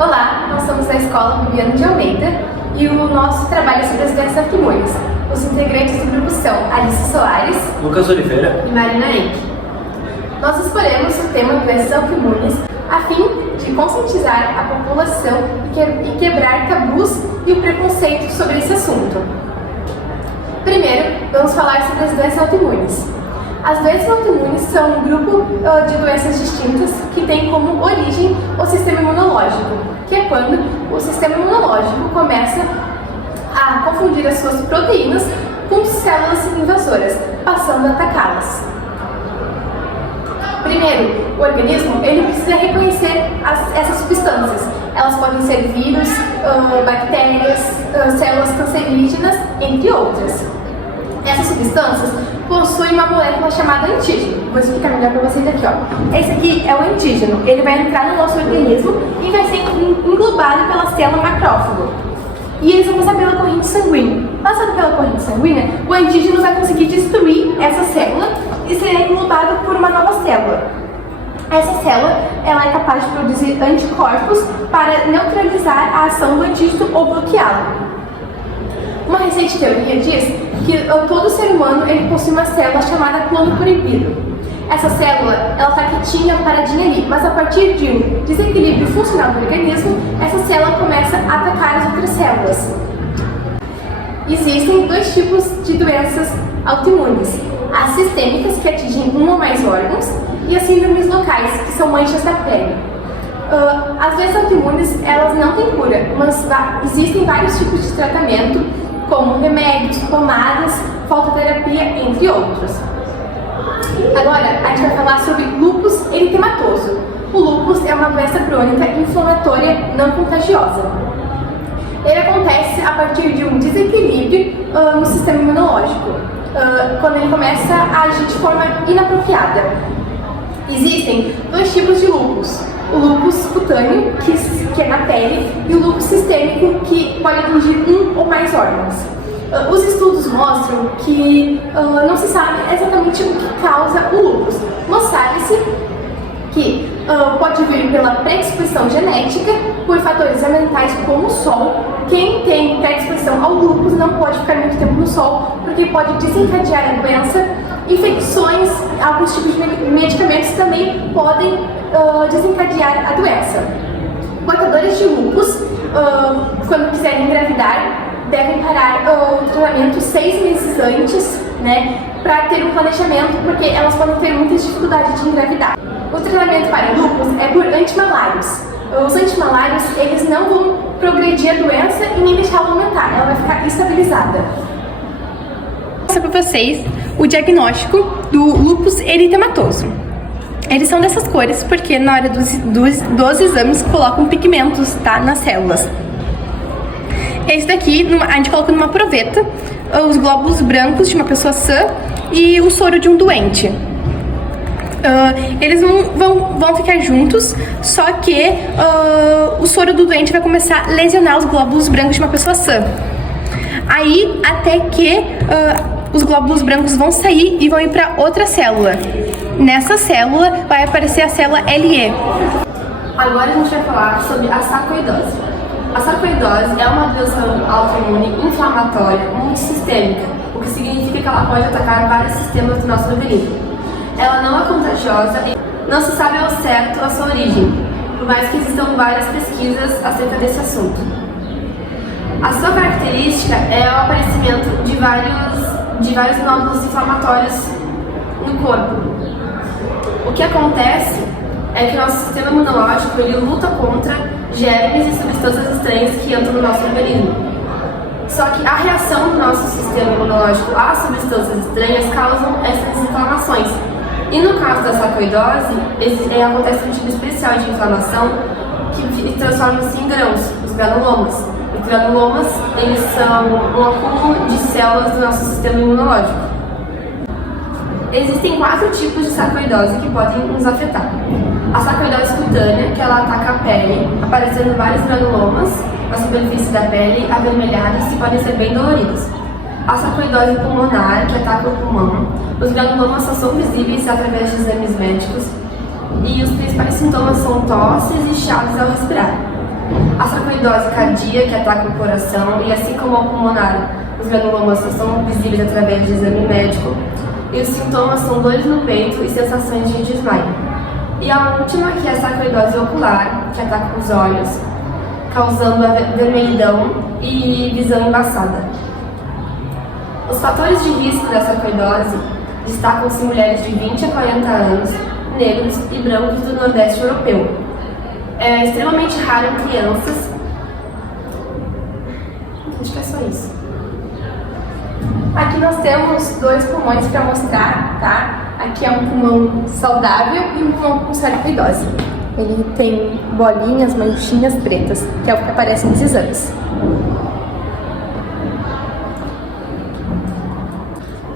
Olá, nós somos da Escola Viviane de Almeida e o nosso trabalho é sobre as doenças autoimunes. Os integrantes do grupo são Alice Soares, Lucas Oliveira e Marina Henke. Nós escolhemos o tema doenças autoimunes a fim de conscientizar a população e quebrar tabus e o preconceito sobre esse assunto. Primeiro, vamos falar sobre as doenças autoimunes. As doenças autoimunes são um grupo de doenças distintas que tem como origem o sistema imunológico, que é quando o sistema imunológico começa a confundir as suas proteínas com células invasoras, passando a atacá-las. Primeiro, o organismo ele precisa reconhecer essas substâncias. Elas podem ser vírus, bactérias, células cancerígenas, entre outras. Essas substâncias possuem uma molécula chamada antígeno. Vou explicar melhor para vocês aqui, ó. Esse aqui é o antígeno. Ele vai entrar no nosso organismo e vai ser englobado pela célula macrófago. E eles vão passar pela corrente sanguínea. Passando pela corrente sanguínea, o antígeno vai conseguir destruir essa célula e será englobado por uma nova célula. Essa célula ela é capaz de produzir anticorpos para neutralizar a ação do antígeno ou bloqueá-lo. Uma recente teoria diz que todo ser humano ele possui uma célula chamada clone proibido. Essa célula ela está quietinha, paradinha ali, mas a partir de um desequilíbrio funcional do organismo, essa célula começa a atacar as outras células. Existem dois tipos de doenças autoimunes: as sistêmicas, que atingem um ou mais órgãos, e as síndromes locais, que são manchas da pele. As doenças autoimunes elas não têm cura, mas existem vários tipos de tratamento, como remédios, pomadas, fototerapia, entre outros. Agora, a gente vai falar sobre lúpus eritematoso. O lúpus é uma doença crônica inflamatória não contagiosa. Ele acontece a partir de um desequilíbrio no sistema imunológico, quando ele começa a agir de forma inapropriada. Existem dois tipos de lúpus: o lúpus cutâneo, que é na pele, e o lúpus sistêmico, que pode atingir um ou mais órgãos. Os estudos mostram que não se sabe exatamente o que causa o lúpus, mas sabe-se que pode vir pela predisposição genética, por fatores ambientais como o sol. Quem tem predisposição ao lúpus não pode ficar muito tempo no sol, porque pode desencadear a doença. Infecções, alguns tipos de medicamentos também podem desencadear a doença. Portadores de lúpus, quando quiserem engravidar, devem parar o tratamento 6 meses antes, né, para ter um planejamento, porque elas podem ter muitas dificuldades de engravidar. O tratamento para lúpus é por antimalários. Os antimalários, eles não vão progredir a doença e nem deixá-la aumentar, ela vai ficar estabilizada. Vou mostrar para vocês o diagnóstico do lúpus eritematoso. Eles são dessas cores porque na hora dos exames colocam pigmentos, tá, nas células. Esse daqui a gente coloca numa proveta os glóbulos brancos de uma pessoa sã e o soro de um doente. Eles não vão ficar juntos, só que o soro do doente vai começar a lesionar os glóbulos brancos de uma pessoa sã. Aí até que os glóbulos brancos vão sair e vão ir para outra célula. Nessa célula vai aparecer a célula LE. Agora a gente vai falar sobre a sarcoidose. A sarcoidose é uma doença autoimune inflamatória multissistêmica, o que significa que ela pode atacar vários sistemas do nosso organismo. Ela não é contagiosa e não se sabe ao certo a sua origem, por mais que existam várias pesquisas acerca desse assunto. A sua característica é o aparecimento de vários nódulos inflamatórios no corpo. O que acontece é que o nosso sistema imunológico ele luta contra germes e substâncias estranhas que entram no nosso organismo. Só que a reação do nosso sistema imunológico às substâncias estranhas causam essas inflamações. E no caso da sarcoidose, acontece um tipo especial de inflamação que transforma-se em grãos, os granulomas. Os granulomas, eles são um acúmulo de células do nosso sistema imunológico. Existem 4 tipos de sarcoidose que podem nos afetar. A sarcoidose cutânea, que ela ataca a pele, aparecendo vários granulomas na superfície da pele, avermelhados e podem ser bem doloridos. A sarcoidose pulmonar, que ataca o pulmão. Os granulomas só são visíveis através de exames médicos e os principais sintomas são tosses e chaves ao respirar. a sarcoidose cardíaca, que ataca o coração, e assim como a pulmonar, os granulomas são visíveis através de exame médico, e os sintomas são dores no peito e sensações de desmaio. E a última, que é a sarcoidose ocular, que ataca os olhos, causando a vermelhidão e visão embaçada. Os fatores de risco da sarcoidose destacam-se mulheres de 20 a 40 anos, negros e brancos do Nordeste europeu. É extremamente raro em crianças. Acho que é só isso. Aqui nós temos 2 pulmões para mostrar, tá? Aqui é um pulmão saudável e um pulmão com sarcoidose. Ele tem bolinhas, manchinhas pretas, que é o que aparece nos exames.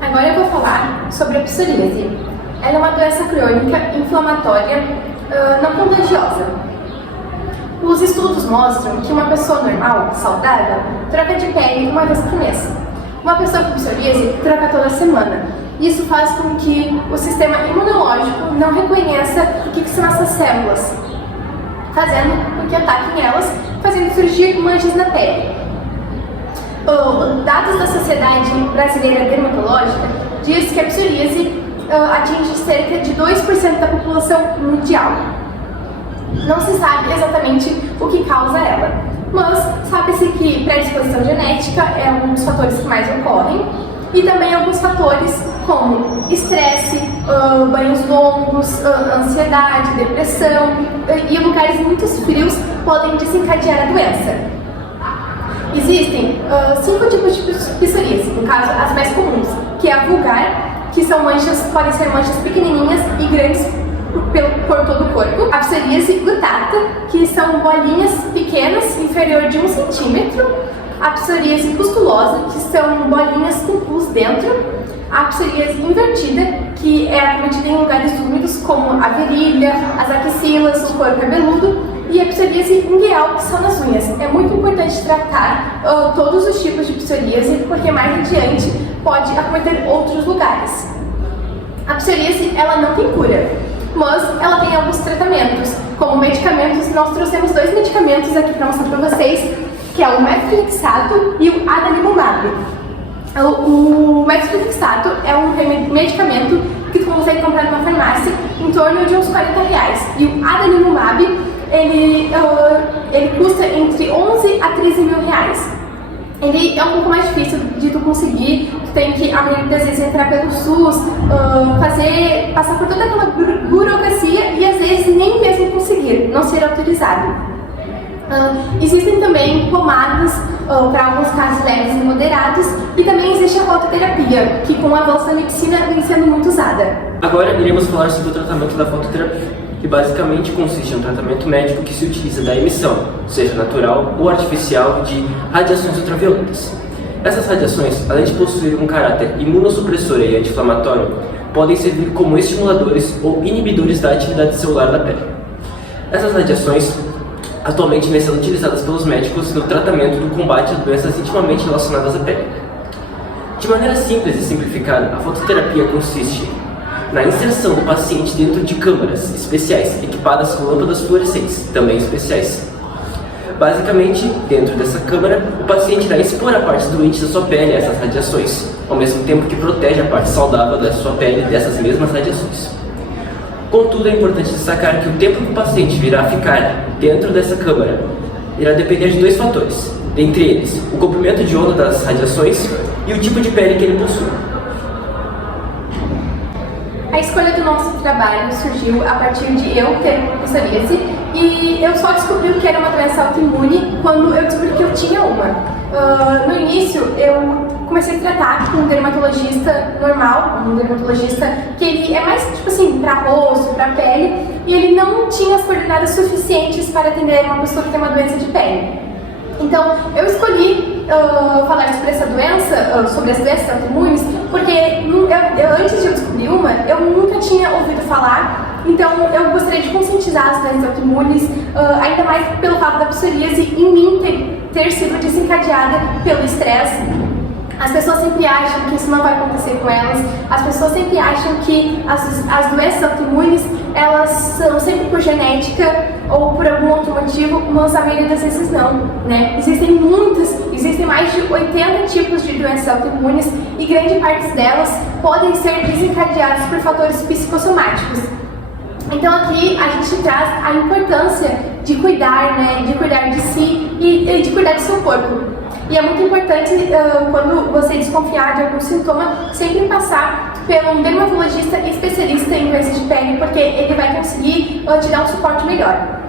Agora eu vou falar sobre a psoríase. Ela é uma doença crônica inflamatória não contagiosa. Os estudos mostram que uma pessoa normal, saudável, troca de pele uma vez por mês. Uma pessoa com psoríase troca toda semana. Isso faz com que o sistema imunológico não reconheça o que são essas células, fazendo com que ataquem elas, fazendo surgir manchas na pele. Dados da Sociedade Brasileira Dermatológica diz que a psoríase atinge cerca de 2% da população mundial. Não se sabe exatamente o que causa ela, mas sabe-se que predisposição genética é um dos fatores que mais ocorrem, e também alguns fatores como estresse, banhos longos, ansiedade, depressão e lugares muito frios podem desencadear a doença. Existem 5 tipos de psoríase, no caso as mais comuns, que é a vulgar, que são manchas, podem ser manchas pequenininhas e grandes por todo o corpo. A psoríase gutata, que são bolinhas pequenas, inferior de 1 centímetro. A psoríase pustulosa, que são bolinhas com pus dentro. A psoríase invertida, que é acometida em lugares úmidos, como a virilha, as axilas, o couro cabeludo. E a psoríase ingueal, que são nas unhas. É muito importante tratar todos os tipos de psoríase, porque mais adiante pode acometer outros lugares. A psoríase, ela não tem cura, mas ela tem alguns tratamentos, como medicamentos. Nós trouxemos 2 medicamentos aqui para mostrar para vocês, que é o methotrexato e o adalimumab. O methotrexato é um medicamento que tu consegue comprar numa farmácia em torno de uns R$40. E o adalimumab, ele custa entre 11 a 13 mil reais. Ele é um pouco mais difícil de tu conseguir, tu tem que, a maioria das vezes, entrar pelo SUS, passar por toda aquela burocracia e às vezes nem mesmo conseguir, não ser autorizado. Existem também pomadas para alguns casos leves e moderados, e também existe a fototerapia, que com o avanço da medicina vem sendo muito usada. Agora iremos falar sobre o tratamento da fototerapia, que basicamente consiste em um tratamento médico que se utiliza da emissão, seja natural ou artificial, de radiações ultravioletas. Essas radiações, além de possuir um caráter imunossupressor e anti-inflamatório, podem servir como estimuladores ou inibidores da atividade celular da pele. Essas radiações atualmente vêm sendo utilizadas pelos médicos no tratamento do combate a doenças intimamente relacionadas à pele. De maneira simples e simplificada, a fototerapia consiste na inserção do paciente dentro de câmaras especiais, equipadas com lâmpadas fluorescentes, também especiais. Basicamente, dentro dessa câmara, o paciente irá expor a parte doente da sua pele a essas radiações, ao mesmo tempo que protege a parte saudável da sua pele dessas mesmas radiações. Contudo, é importante destacar que o tempo que o paciente virá ficar dentro dessa câmara irá depender de 2 fatores, dentre eles o comprimento de onda das radiações e o tipo de pele que ele possui. A escolha do nosso trabalho surgiu a partir de eu ter psoríase, e eu só descobri o que era uma doença autoimune quando eu descobri que eu tinha uma. No início, eu comecei a tratar com um dermatologista normal, um dermatologista que ele é mais, tipo assim, para rosto, para pele, e ele não tinha as coordenadas suficientes para atender uma pessoa que tem uma doença de pele. Então, eu escolhi falar sobre essa doença, sobre as doenças autoimunes, porque antes de eu descobrir uma, eu nunca tinha ouvido falar. Então, eu gostaria de conscientizar as doenças autoimunes, ainda mais pelo fato da psoríase em mim ter sido desencadeada pelo estresse As pessoas sempre acham que isso não vai acontecer com elas, as pessoas sempre acham que as doenças autoimunes, elas são sempre por genética ou por algum outro motivo, mas a maioria das vezes não, né? Existem mais de 80 tipos de doenças autoimunes e grande parte delas podem ser desencadeadas por fatores psicossomáticos. Então aqui a gente traz a importância de cuidar, né, de cuidar de si e de cuidar do seu corpo. E é muito importante, quando você desconfiar de algum sintoma, sempre passar por um dermatologista especialista em doenças de pele, porque ele vai conseguir te dar um suporte melhor.